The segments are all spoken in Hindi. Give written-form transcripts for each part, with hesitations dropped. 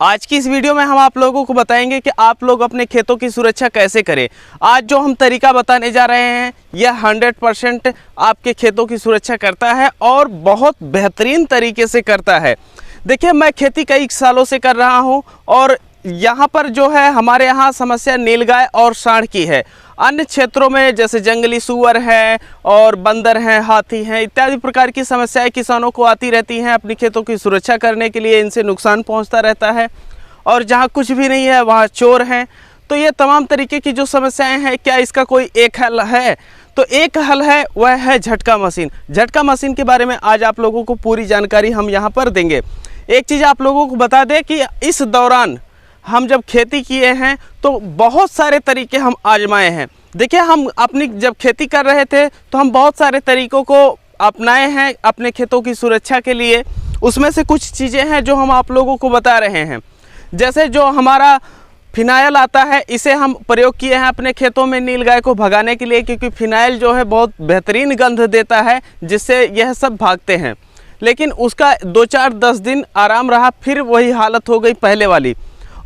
आज की इस वीडियो में हम आप लोगों को बताएंगे कि आप लोग अपने खेतों की सुरक्षा कैसे करें। आज जो हम तरीका बताने जा रहे हैं यह 100% आपके खेतों की सुरक्षा करता है और बहुत बेहतरीन तरीके से करता है। देखिए, मैं खेती कई सालों से कर रहा हूं और यहाँ पर जो है हमारे यहाँ समस्या नीलगाय और सांड की है। अन्य क्षेत्रों में जैसे जंगली सूअर है और बंदर हैं, हाथी हैं, इत्यादि प्रकार की समस्याएं किसानों को आती रहती हैं। अपनी खेतों की सुरक्षा करने के लिए इनसे नुकसान पहुंचता रहता है और जहां कुछ भी नहीं है वहां चोर हैं। तो ये तमाम तरीके की जो समस्याएं हैं, क्या इसका कोई एक हल है? तो एक हल है, वह है झटका मशीन। झटका मशीन के बारे में आज आप लोगों को पूरी जानकारी हम यहाँ पर देंगे। एक चीज़ आप लोगों को बता दें कि इस दौरान हम जब खेती किए हैं तो बहुत सारे तरीके हम आजमाए हैं। देखिए, हम अपनी जब खेती कर रहे थे तो हम बहुत सारे तरीकों को अपनाए हैं अपने खेतों की सुरक्षा के लिए। उसमें से कुछ चीज़ें हैं जो हम आप लोगों को बता रहे हैं। जैसे जो हमारा फिनाइल आता है, इसे हम प्रयोग किए हैं अपने खेतों में नीलगाय को भगाने के लिए, क्योंकि फिनाइल जो है बहुत बेहतरीन गंध देता है जिससे यह सब भागते हैं। लेकिन उसका 2-4-10 दिन आराम रहा, फिर वही हालत हो गई पहले वाली।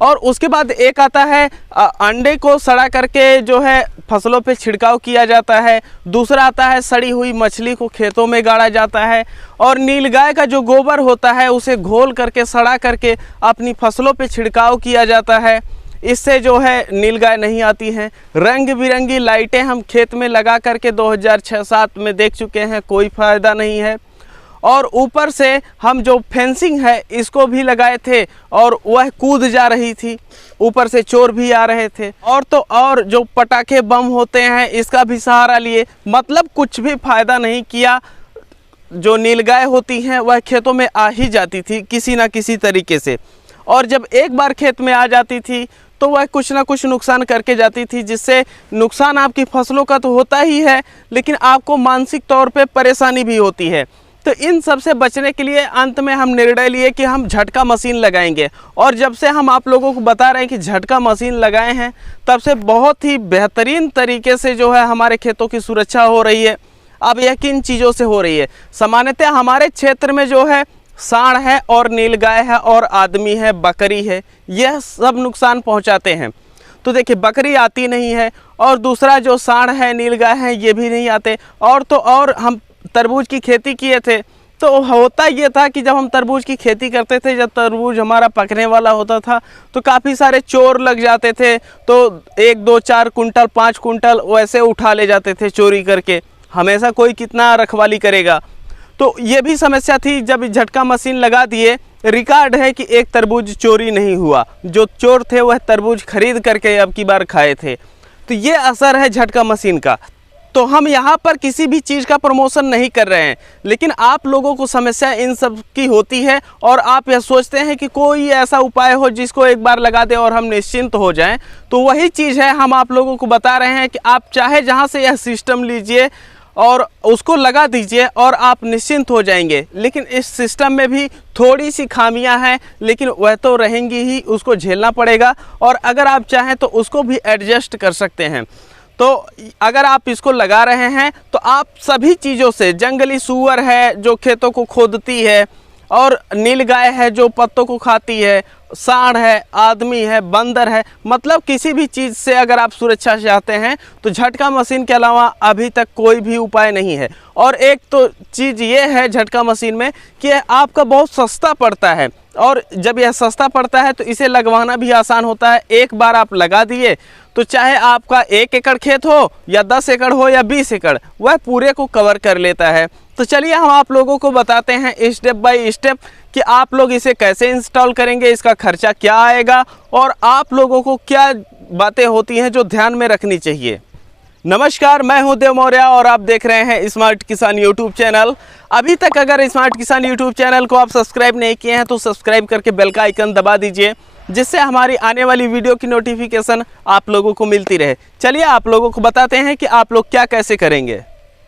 और उसके बाद एक आता है अंडे को सड़ा करके जो है फसलों पे छिड़काव किया जाता है। दूसरा आता है सड़ी हुई मछली को खेतों में गाड़ा जाता है। और नीलगाय का जो गोबर होता है उसे घोल करके सड़ा करके अपनी फसलों पे छिड़काव किया जाता है। इससे जो है नीलगाय नहीं आती हैं। रंग बिरंगी लाइटें हम खेत में लगा करके 2006-07 में देख चुके हैं, कोई फ़ायदा नहीं है। और ऊपर से हम जो फेंसिंग है इसको भी लगाए थे और वह कूद जा रही थी, ऊपर से चोर भी आ रहे थे। और तो और जो पटाखे बम होते हैं इसका भी सहारा लिए, मतलब कुछ भी फ़ायदा नहीं किया। जो नीलगाय होती हैं वह खेतों में आ ही जाती थी किसी ना किसी तरीके से, और जब एक बार खेत में आ जाती थी तो वह कुछ ना कुछ नुकसान करके जाती थी, जिससे नुकसान आपकी फसलों का तो होता ही है, लेकिन आपको मानसिक तौर पे परेशानी भी होती है। तो इन सब से बचने के लिए अंत में हम निर्णय लिए कि हम झटका मशीन लगाएंगे। और जब से हम आप लोगों को बता रहे हैं कि झटका मशीन लगाए हैं, तब से बहुत ही बेहतरीन तरीके से जो है हमारे खेतों की सुरक्षा हो रही है। अब यह किन चीज़ों से हो रही है? सामान्यतः हमारे क्षेत्र में जो है सांड है और नीलगाय है और आदमी है, बकरी है, यह सब नुकसान पहुंचाते हैं। तो देखिए, बकरी आती नहीं है और दूसरा जो सांड है, नीलगाय है, ये भी नहीं आते। और तो और हम तरबूज की खेती किए थे तो होता ये था कि जब हम तरबूज की खेती करते थे, जब तरबूज हमारा पकने वाला होता था तो काफ़ी सारे चोर लग जाते थे। तो 1, 2, 4 कुंटल 5 कुंटल वैसे उठा ले जाते थे चोरी करके। हमेशा कोई कितना रखवाली करेगा। तो ये भी समस्या थी। जब झटका मशीन लगा दिए, रिकॉर्ड है कि एक तरबूज चोरी नहीं हुआ। जो चोर थे वह तरबूज खरीद करके अब की बार खाए थे। तो ये असर है झटका मशीन का। तो हम यहाँ पर किसी भी चीज़ का प्रमोशन नहीं कर रहे हैं, लेकिन आप लोगों को समस्या इन सब की होती है और आप यह सोचते हैं कि कोई ऐसा उपाय हो जिसको एक बार लगा दें और हम निश्चिंत हो जाएं। तो वही चीज़ है, हम आप लोगों को बता रहे हैं कि आप चाहे जहाँ से यह सिस्टम लीजिए और उसको लगा दीजिए और आप निश्चिंत हो जाएंगे। लेकिन इस सिस्टम में भी थोड़ी सी खामियां हैं, लेकिन वह तो रहेंगी ही, उसको झेलना पड़ेगा। और अगर आप चाहें तो उसको भी एडजस्ट कर सकते हैं। तो अगर आप इसको लगा रहे हैं तो आप सभी चीज़ों से, जंगली सूअर है जो खेतों को खोदती है, और नीलगाय है जो पत्तों को खाती है, सांड है, आदमी है, बंदर है, मतलब किसी भी चीज़ से अगर आप सुरक्षा चाहते हैं तो झटका मशीन के अलावा अभी तक कोई भी उपाय नहीं है। और एक तो चीज़ ये है झटका मशीन में कि आपका बहुत सस्ता पड़ता है, और जब यह सस्ता पड़ता है तो इसे लगवाना भी आसान होता है। एक बार आप लगा दिए तो चाहे आपका 1 एकड़ खेत हो या 10 एकड़ हो या 20 एकड़, वह पूरे को कवर कर लेता है। तो चलिए हम आप लोगों को बताते हैं स्टेप बाय स्टेप कि आप लोग इसे कैसे इंस्टॉल करेंगे, इसका खर्चा क्या आएगा और आप लोगों को क्या बातें होती हैं जो ध्यान में रखनी चाहिए। नमस्कार, मैं हूं देव मौर्य और आप देख रहे हैं स्मार्ट किसान यूट्यूब चैनल। अभी तक अगर स्मार्ट किसान यूट्यूब चैनल को आप सब्सक्राइब नहीं किए हैं तो सब्सक्राइब करके बेल का आइकन दबा दीजिए, जिससे हमारी आने वाली वीडियो की नोटिफिकेशन आप लोगों को मिलती रहे। चलिए आप लोगों को बताते हैं कि आप लोग क्या कैसे करेंगे।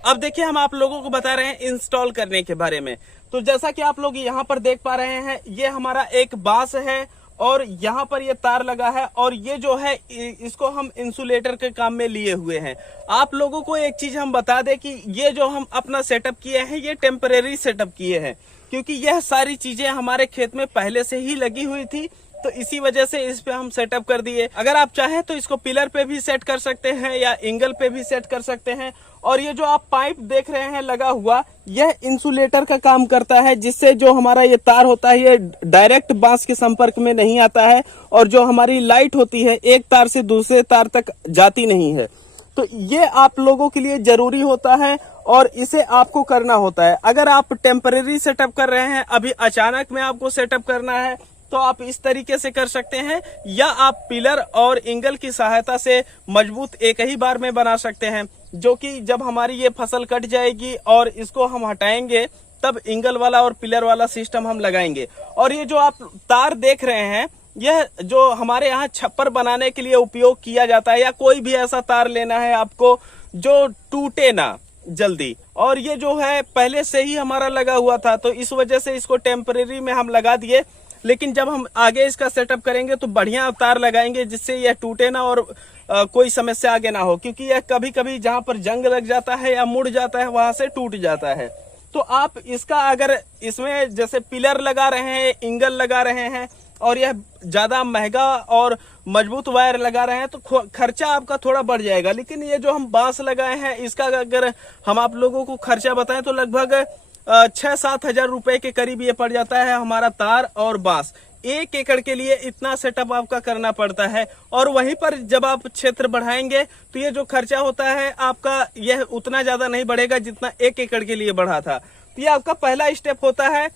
अब देखिए, हम आप लोगों को बता रहे हैं इंस्टॉल करने के बारे में। तो जैसा कि आप लोग यहाँ पर देख पा रहे हैं, ये हमारा एक बांस है और यहाँ पर ये तार लगा है, और ये जो है इसको हम इंसुलेटर के काम में लिए हुए हैं। आप लोगों को एक चीज हम बता दें कि ये जो हम अपना सेटअप किए हैं ये टेम्परेरी सेटअप किए हैं, क्योंकि यह सारी चीजें हमारे खेत में पहले से ही लगी हुई थी तो इसी वजह से इस पे हम सेटअप कर दिए। अगर आप चाहें तो इसको पिलर पे भी सेट कर सकते हैं या एंगल पे भी सेट कर सकते हैं। और ये जो आप पाइप देख रहे हैं लगा हुआ, यह इंसुलेटर का काम करता है, जिससे जो हमारा ये तार होता है ये डायरेक्ट बांस के संपर्क में नहीं आता है और जो हमारी लाइट होती है एक तार से दूसरे तार तक जाती नहीं है। तो ये आप लोगों के लिए जरूरी होता है और इसे आपको करना होता है। अगर आप टेम्परेरी सेटअप कर रहे हैं, अभी अचानक में आपको सेटअप करना है, तो आप इस तरीके से कर सकते हैं, या आप पिलर और एंगल की सहायता से मजबूत एक ही बार में बना सकते हैं, जो कि जब हमारी ये फसल कट जाएगी और इसको हम हटाएंगे तब एंगल वाला और पिलर वाला सिस्टम हम लगाएंगे। और ये जो आप तार देख रहे हैं, यह जो हमारे यहाँ छप्पर बनाने के लिए उपयोग किया जाता है, या कोई भी ऐसा तार लेना है आपको जो टूटे ना जल्दी। और ये जो है पहले से ही हमारा लगा हुआ था, तो इस वजह से इसको टेम्परेरी में हम लगा दिए। लेकिन जब हम आगे इसका सेटअप करेंगे तो बढ़िया तार लगाएंगे जिससे यह टूटे ना और कोई समस्या आगे ना हो, क्योंकि यह कभी कभी जहां पर जंग लग जाता है या मुड़ जाता है वहां से टूट जाता है। तो आप इसका अगर इसमें जैसे पिलर लगा रहे हैं, एंगल लगा रहे हैं और यह ज्यादा महंगा और मजबूत वायर लगा रहे हैं तो खर्चा आपका थोड़ा बढ़ जाएगा। लेकिन ये जो हम बांस लगाए हैं इसका अगर हम आप लोगों को खर्चा बताएं तो लगभग 6-7 हजार रुपए के करीब ये पड़ जाता है हमारा तार और बांस। 1 एकड़ के लिए इतना सेटअप आपका करना पड़ता है। और वहीं पर जब आप क्षेत्र बढ़ाएंगे तो ये जो खर्चा होता है आपका यह उतना ज्यादा नहीं बढ़ेगा जितना 1 एकड़ के लिए बढ़ा था। तो ये आपका पहला स्टेप होता है।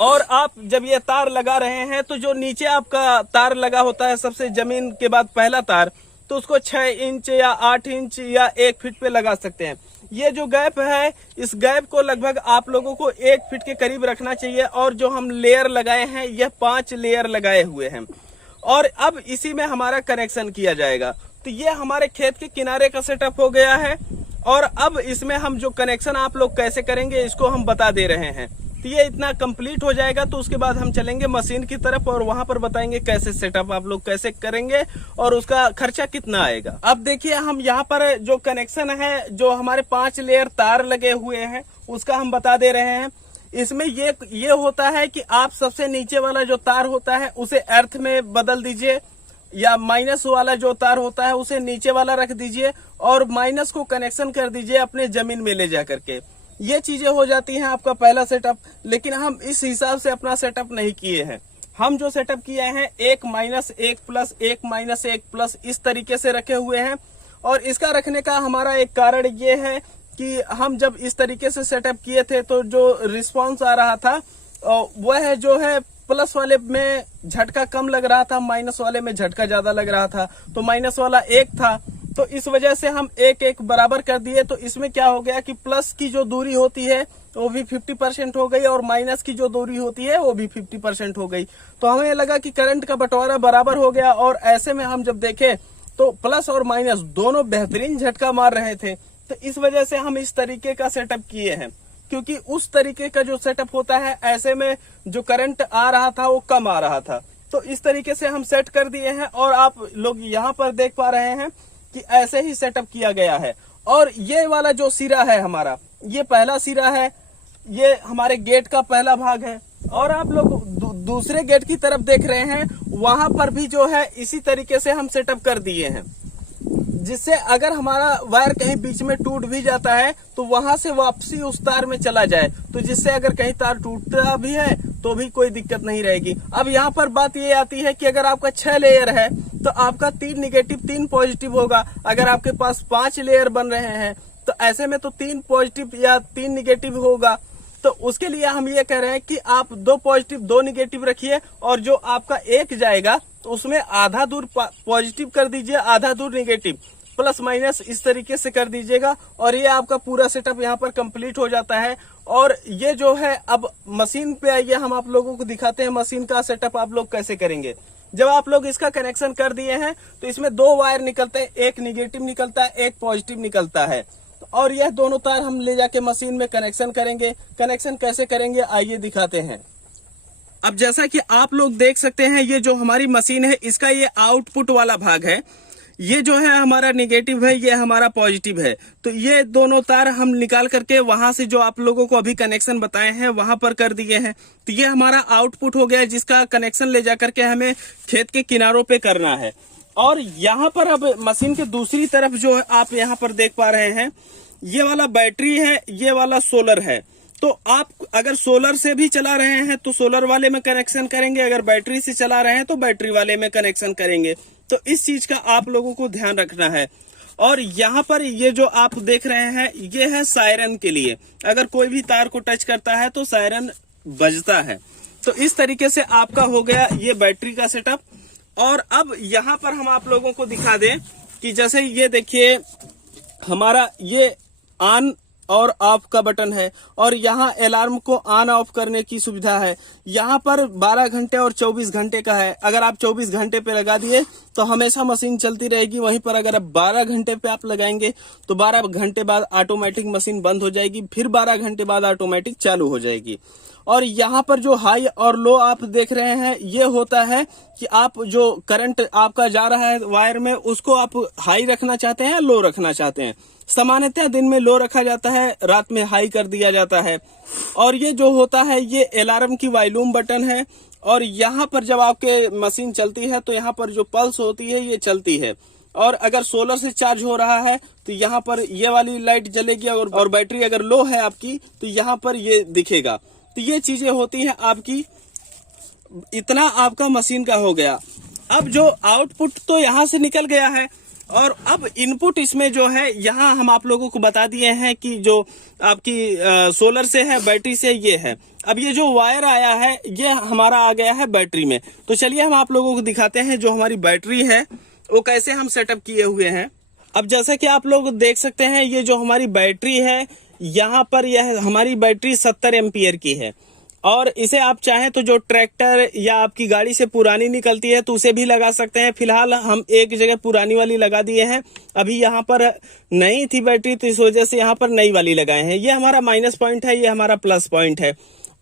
और आप जब ये तार लगा रहे हैं तो जो नीचे आपका तार लगा होता है सबसे जमीन के बाद पहला तार, तो उसको 6 इंच या 8 इंच या 1 फीट पे लगा सकते हैं। ये जो गैप है, इस गैप को लगभग आप लोगों को 1 फीट के करीब रखना चाहिए। और जो हम लेयर लगाए हैं यह 5 लेयर लगाए हुए हैं। और अब इसी में हमारा कनेक्शन किया जाएगा। तो ये हमारे खेत के किनारे का सेटअप हो गया है। और अब इसमें हम जो कनेक्शन आप लोग कैसे करेंगे इसको हम बता दे रहे हैं। तो ये इतना कंप्लीट हो जाएगा तो उसके बाद हम चलेंगे मशीन की तरफ और वहां पर बताएंगे कैसे सेटअप आप लोग कैसे करेंगे और उसका खर्चा कितना आएगा। अब देखिए हम यहाँ पर जो कनेक्शन है, जो हमारे 5 लेयर तार लगे हुए हैं उसका हम बता दे रहे हैं। इसमें ये होता है कि आप सबसे नीचे वाला जो तार होता है उसे अर्थ में बदल दीजिए, या माइनस वाला जो तार होता है उसे नीचे वाला रख दीजिए और माइनस को कनेक्शन कर दीजिए अपने जमीन में ले जा करके। ये चीजें हो जाती हैं आपका पहला सेटअप। लेकिन हम इस हिसाब से अपना सेटअप नहीं किए हैं। हम जो सेटअप किए हैं 1 माइनस 1 प्लस 1 माइनस 1 प्लस इस तरीके से रखे हुए हैं। और इसका रखने का हमारा एक कारण ये है कि हम जब इस तरीके से सेटअप किए थे तो जो रिस्पॉन्स आ रहा था वह जो है प्लस वाले में झटका कम लग रहा था, माइनस वाले में झटका ज्यादा लग रहा था। तो माइनस वाला 1 था तो इस वजह से हम 1-1 बराबर कर दिए। तो इसमें क्या हो गया कि प्लस की जो दूरी होती है वो भी 50% हो गई और माइनस की जो दूरी होती है वो भी 50% हो गई। तो हमें लगा कि करंट का बंटवारा बराबर हो गया। और ऐसे में हम जब देखें तो प्लस और माइनस दोनों बेहतरीन झटका मार रहे थे। तो इस वजह से हम इस तरीके का सेटअप किए हैं, क्योंकि उस तरीके का जो सेटअप होता है ऐसे में जो करंट आ रहा था वो कम आ रहा था। तो इस तरीके से हम सेट कर दिए हैं। और आप लोग यहाँ पर देख पा रहे हैं कि ऐसे ही सेटअप किया गया है। और ये वाला जो सिरा है हमारा, ये पहला सिरा है, ये हमारे गेट का पहला भाग है। और आप लोग दूसरे गेट की तरफ देख रहे हैं, वहां पर भी जो है इसी तरीके से हम सेटअप कर दिए हैं, जिससे अगर हमारा वायर कहीं बीच में टूट भी जाता है तो वहां से वापसी उस तार में चला जाए, तो जिससे अगर कहीं तार टूटता भी है तो भी कोई दिक्कत नहीं रहेगी। अब यहाँ पर बात ये आती है कि अगर आपका 6 लेयर है तो आपका 3 निगेटिव 3 पॉजिटिव होगा। अगर आपके पास 5 लेयर बन रहे हैं तो ऐसे में तो 3 पॉजिटिव या 3 निगेटिव होगा। तो उसके लिए हम ये कह रहे हैं कि आप 2 पॉजिटिव 2 निगेटिव रखिए और जो आपका 1 जाएगा तो उसमें आधा दूर पॉजिटिव कर दीजिए, आधा दूर निगेटिव, प्लस माइनस इस तरीके से कर दीजिएगा। और ये आपका पूरा सेटअप यहाँ पर कंप्लीट हो जाता है। और ये जो है अब मशीन पे आइए, हम आप लोगों को दिखाते हैं मशीन का सेटअप आप लोग कैसे करेंगे। जब आप लोग इसका कनेक्शन कर दिए हैं तो इसमें 2 वायर निकलते हैं, 1 निगेटिव निकलता है, 1 पॉजिटिव निकलता है। और यह दोनों तार हम ले जाके मशीन में कनेक्शन करेंगे। कनेक्शन कैसे करेंगे आइए दिखाते हैं। अब जैसा कि आप लोग देख सकते हैं, ये जो हमारी मशीन है इसका ये आउटपुट वाला भाग है। ये जो है हमारा नेगेटिव है, ये हमारा पॉजिटिव है। तो ये दोनों तार हम निकाल करके वहां से जो आप लोगों को अभी कनेक्शन बताए हैं वहां पर कर दिए हैं। तो ये हमारा आउटपुट हो गया, जिसका कनेक्शन ले जा करके हमें खेत के किनारों पे करना है। और यहाँ पर अब मशीन के दूसरी तरफ जो आप यहाँ पर देख पा रहे हैं, ये वाला बैटरी है, ये वाला सोलर है। तो आप अगर सोलर से भी चला रहे हैं तो सोलर वाले में कनेक्शन करेंगे, अगर बैटरी से चला रहे हैं तो बैटरी वाले में कनेक्शन करेंगे। तो इस चीज का आप लोगों को ध्यान रखना है। और यहाँ पर ये जो आप देख रहे हैं, ये है सायरन के लिए, अगर कोई भी तार को टच करता है तो सायरन बजता है। तो इस तरीके से आपका हो गया ये बैटरी का सेटअप। और अब यहाँ पर हम आप लोगों को दिखा दें कि जैसे ये देखिए हमारा ये ऑन और ऑफ का बटन है, और यहाँ अलार्म को ऑन ऑफ करने की सुविधा है। यहाँ पर 12 घंटे और 24 घंटे का है। अगर आप 24 घंटे पे लगा दिए तो हमेशा मशीन चलती रहेगी। वहीं पर अगर आप 12 घंटे पे आप लगाएंगे तो 12 घंटे बाद ऑटोमेटिक मशीन बंद हो जाएगी, फिर 12 घंटे बाद ऑटोमेटिक चालू हो जाएगी। और यहाँ पर जो हाई और लो आप देख रहे हैं, ये होता है कि आप जो करंट आपका जा रहा है वायर में, उसको आप हाई रखना चाहते हैं या लो रखना चाहते हैं। सामान्यतः दिन में लो रखा जाता है, रात में हाई कर दिया जाता है। और ये जो होता है, ये अलार्म की वॉल्यूम बटन है। और यहाँ पर जब आपके मशीन चलती है तो यहाँ पर जो पल्स होती है ये चलती है। और अगर सोलर से चार्ज हो रहा है तो यहाँ पर ये वाली लाइट जलेगी, और बैटरी अगर लो है आपकी तो यहाँ पर ये दिखेगा। तो ये चीजें होती हैं आपकी। इतना आपका मशीन का हो गया। अब जो आउटपुट तो यहाँ से निकल गया है, और अब इनपुट इसमें जो है, यहाँ हम आप लोगों को बता दिए हैं कि जो आपकी सोलर से है, बैटरी से ये है। अब ये जो वायर आया है ये हमारा आ गया है बैटरी में। तो चलिए हम आप लोगों को दिखाते हैं जो हमारी बैटरी है वो कैसे हम सेटअप किए हुए हैं। अब जैसा कि आप लोग देख सकते हैं, ये जो हमारी बैटरी है, यहाँ पर यह हमारी बैटरी 70 एम्पियर की है। और इसे आप चाहें तो जो ट्रैक्टर या आपकी गाड़ी से पुरानी निकलती है तो उसे भी लगा सकते हैं। फिलहाल हम एक जगह पुरानी वाली लगा दिए हैं। अभी यहाँ पर नई थी बैटरी, तो इस वजह से यहाँ पर नई वाली लगाए हैं। ये हमारा माइनस पॉइंट है, ये हमारा प्लस पॉइंट है।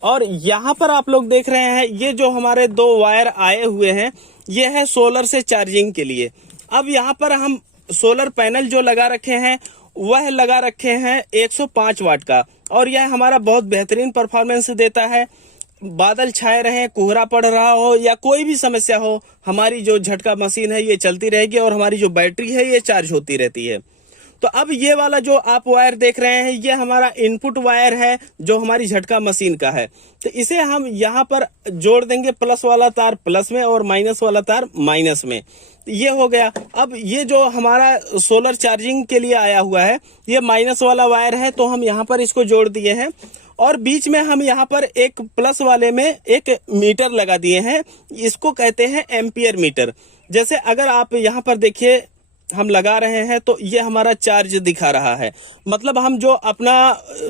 और यहाँ पर आप लोग देख रहे हैं, ये जो हमारे 2 वायर आए हुए हैं, ये है सोलर से चार्जिंग के लिए। अब यहाँ पर हम सोलर पैनल जो लगा रखे हैं वह लगा रखे हैं 105 वाट का, और यह हमारा बहुत बेहतरीन परफॉर्मेंस देता है। बादल छाए रहे, कोहरा पड़ रहा हो या कोई भी समस्या हो, हमारी जो झटका मशीन है ये चलती रहेगी, और हमारी जो बैटरी है ये चार्ज होती रहती है। तो अब ये वाला जो आप वायर देख रहे हैं, ये हमारा इनपुट वायर है जो हमारी झटका मशीन का है। तो इसे हम यहाँ पर जोड़ देंगे, प्लस वाला तार प्लस में और माइनस वाला तार माइनस में। ये हो गया। अब ये जो हमारा सोलर चार्जिंग के लिए आया हुआ है, ये माइनस वाला वायर है, तो हम यहाँ पर इसको जोड़ दिए हैं। और बीच में हम यहाँ पर एक प्लस वाले में एक मीटर लगा दिए हैं, इसको कहते हैं एम्पियर मीटर। जैसे अगर आप यहाँ पर देखिए, हम लगा रहे हैं तो ये हमारा चार्ज दिखा रहा है। मतलब हम जो अपना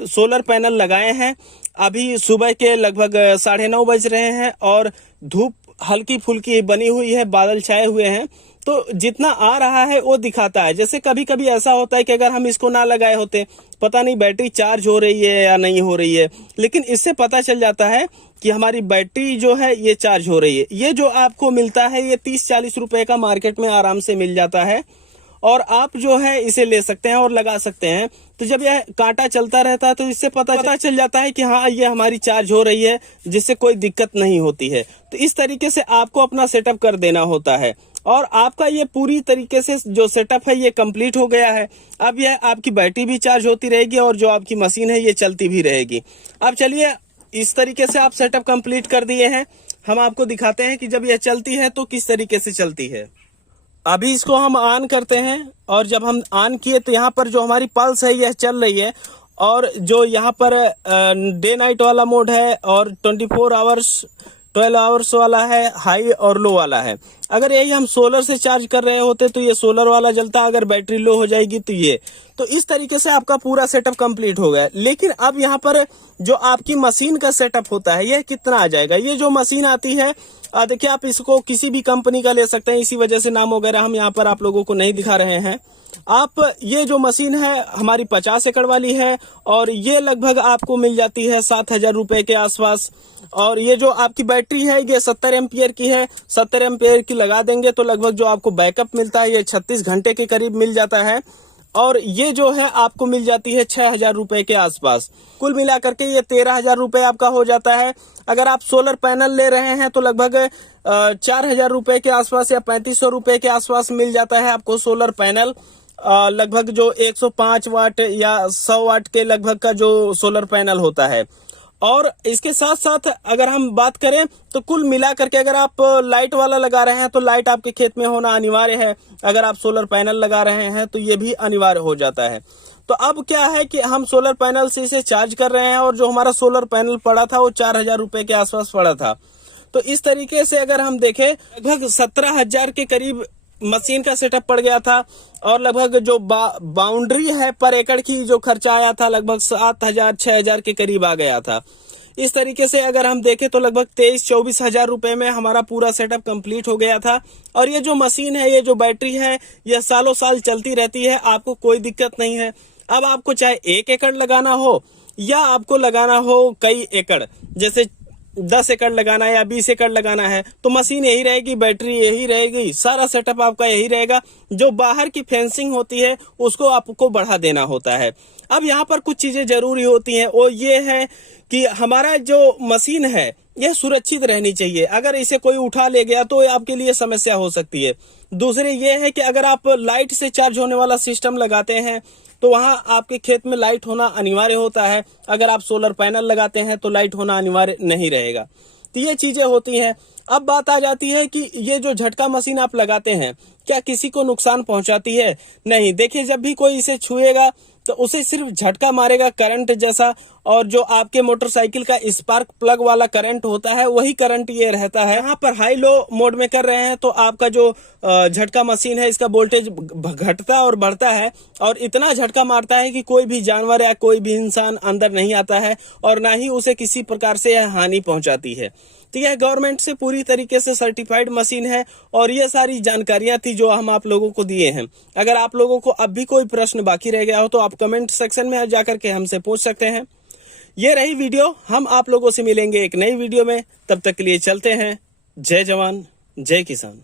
सोलर पैनल लगाए हैं, अभी सुबह के लगभग 9:30 बज रहे हैं और धूप हल्की फुल्की बनी हुई है, बादल छाए हुए हैं, तो जितना आ रहा है वो दिखाता है। जैसे कभी कभी ऐसा होता है कि अगर हम इसको ना लगाए होते, पता नहीं बैटरी चार्ज हो रही है या नहीं हो रही है, लेकिन इससे पता चल जाता है कि हमारी बैटरी जो है ये चार्ज हो रही है। ये जो आपको मिलता है ये 30-40 रुपए का मार्केट में आराम से मिल जाता है, और आप जो है इसे ले सकते हैं और लगा सकते हैं। तो जब यह कांटा चलता रहता है तो इससे पता चल जाता है कि हाँ ये हमारी चार्ज हो रही है, जिससे कोई दिक्कत नहीं होती है। तो इस तरीके से आपको अपना सेटअप कर देना होता है, और आपका ये पूरी तरीके से जो सेटअप है ये कंप्लीट हो गया है। अब यह आपकी बैटरी भी चार्ज होती रहेगी और जो आपकी मशीन है ये चलती भी रहेगी। अब चलिए, इस तरीके से आप सेटअप कंप्लीट कर दिए हैं। हम आपको दिखाते हैं कि जब यह चलती है तो किस तरीके से चलती है। अभी इसको हम ऑन करते हैं, और जब हम ऑन किए तो यहाँ पर जो हमारी पल्स है यह चल रही है, और जो यहाँ पर डे नाइट वाला मोड है और 24 आवर्स 12 आवर्स वाला है, हाई और लो वाला है। अगर यही हम सोलर से चार्ज कर रहे होते तो ये सोलर वाला जलता, अगर बैटरी लो हो जाएगी तो ये। तो इस तरीके से आपका पूरा सेटअप कंप्लीट हो गया। लेकिन अब यहाँ पर जो आपकी मशीन का सेटअप होता है यह कितना आ जाएगा। ये जो मशीन आती है, देखिए आप इसको किसी भी कंपनी का ले सकते हैं, इसी वजह से नाम वगैरह हम यहाँ पर आप लोगों को नहीं दिखा रहे हैं। आप ये जो मशीन है हमारी 50 एकड़ वाली है, और ये लगभग आपको मिल जाती है 7,000 रुपए के आसपास। और ये जो आपकी बैटरी है ये 70 एम्पियर की है। 70 एम्पियर की लगा देंगे तो लगभग जो आपको बैकअप मिलता है ये 36 घंटे के करीब मिल जाता है। और ये जो है आपको मिल जाती है 6,000 रुपए के आसपास। कुल मिलाकर के ये 13,000 रुपए आपका हो जाता है। अगर आप सोलर पैनल ले रहे हैं तो लगभग 4,000 रुपए के आसपास या 3,500 रुपए के आसपास मिल जाता है आपको सोलर पैनल। लगभग जो 105 वाट या 100 वाट के लगभग का जो सोलर पैनल होता है। और इसके साथ साथ अगर हम बात करें तो कुल मिला करके अगर आप लाइट वाला लगा रहे हैं तो लाइट आपके खेत में होना अनिवार्य है। अगर आप सोलर पैनल लगा रहे हैं तो ये भी अनिवार्य हो जाता है। तो अब क्या है कि हम सोलर पैनल से इसे चार्ज कर रहे हैं और जो हमारा सोलर पैनल पड़ा था वो 4,000 रुपए के आसपास पड़ा था। तो इस तरीके से अगर हम देखें लगभग 17,000 के करीब मशीन का सेटअप पड़ गया था। और लगभग जो बाउंड्री है पर एकड़ की जो खर्चा आया था लगभग 7,000 6,000 के करीब आ गया था। इस तरीके से अगर हम देखें तो लगभग 23-24 हजार रुपए में हमारा पूरा सेटअप कंप्लीट हो गया था। और ये जो मशीन है, ये जो बैटरी है, यह सालों साल चलती रहती है, आपको कोई दिक्कत नहीं है। अब आपको चाहे 1 एकड़ लगाना हो या आपको लगाना हो कई एकड़, जैसे 10 एकड़ लगाना है या 20 एकड़ लगाना है, तो मशीन यही रहेगी, बैटरी यही रहेगी, सारा सेटअप आपका यही रहेगा। जो बाहर की फेंसिंग होती है उसको आपको बढ़ा देना होता है। अब यहाँ पर कुछ चीजें जरूरी होती हैं, वो ये है कि हमारा जो मशीन है यह सुरक्षित रहनी चाहिए। अगर इसे कोई उठा ले गया तो आपके लिए समस्या हो सकती है। दूसरे ये है कि अगर आप लाइट से चार्ज होने वाला सिस्टम लगाते हैं तो वहां आपके खेत में लाइट होना अनिवार्य होता है। अगर आप सोलर पैनल लगाते हैं तो लाइट होना अनिवार्य नहीं रहेगा। तो ये चीजें होती हैं। अब बात आ जाती है कि ये जो झटका मशीन आप लगाते हैं क्या किसी को नुकसान पहुंचाती है? नहीं। देखिए, जब भी कोई इसे छुएगा तो उसे सिर्फ झटका मारेगा करंट जैसा, और जो आपके मोटरसाइकिल का स्पार्क प्लग वाला करंट होता है वही करंट ये रहता है। यहाँ पर हाई लो मोड में कर रहे हैं तो आपका जो झटका मशीन है इसका वोल्टेज घटता और बढ़ता है, और इतना झटका मारता है कि कोई भी जानवर या कोई भी इंसान अंदर नहीं आता है और ना ही उसे किसी प्रकार से यह हानि पहुंचाती है। तो यह गवर्नमेंट से पूरी तरीके से सर्टिफाइड मशीन है। और ये सारी जानकारियां थी जो हम आप लोगों को दिए हैं। अगर आप लोगों को अब भी कोई प्रश्न बाकी रह गया हो तो आप कमेंट सेक्शन में जाकर के हमसे पूछ सकते हैं। ये रही वीडियो, हम आप लोगों से मिलेंगे एक नई वीडियो में। तब तक के लिए चलते हैं। जय जवान जय किसान।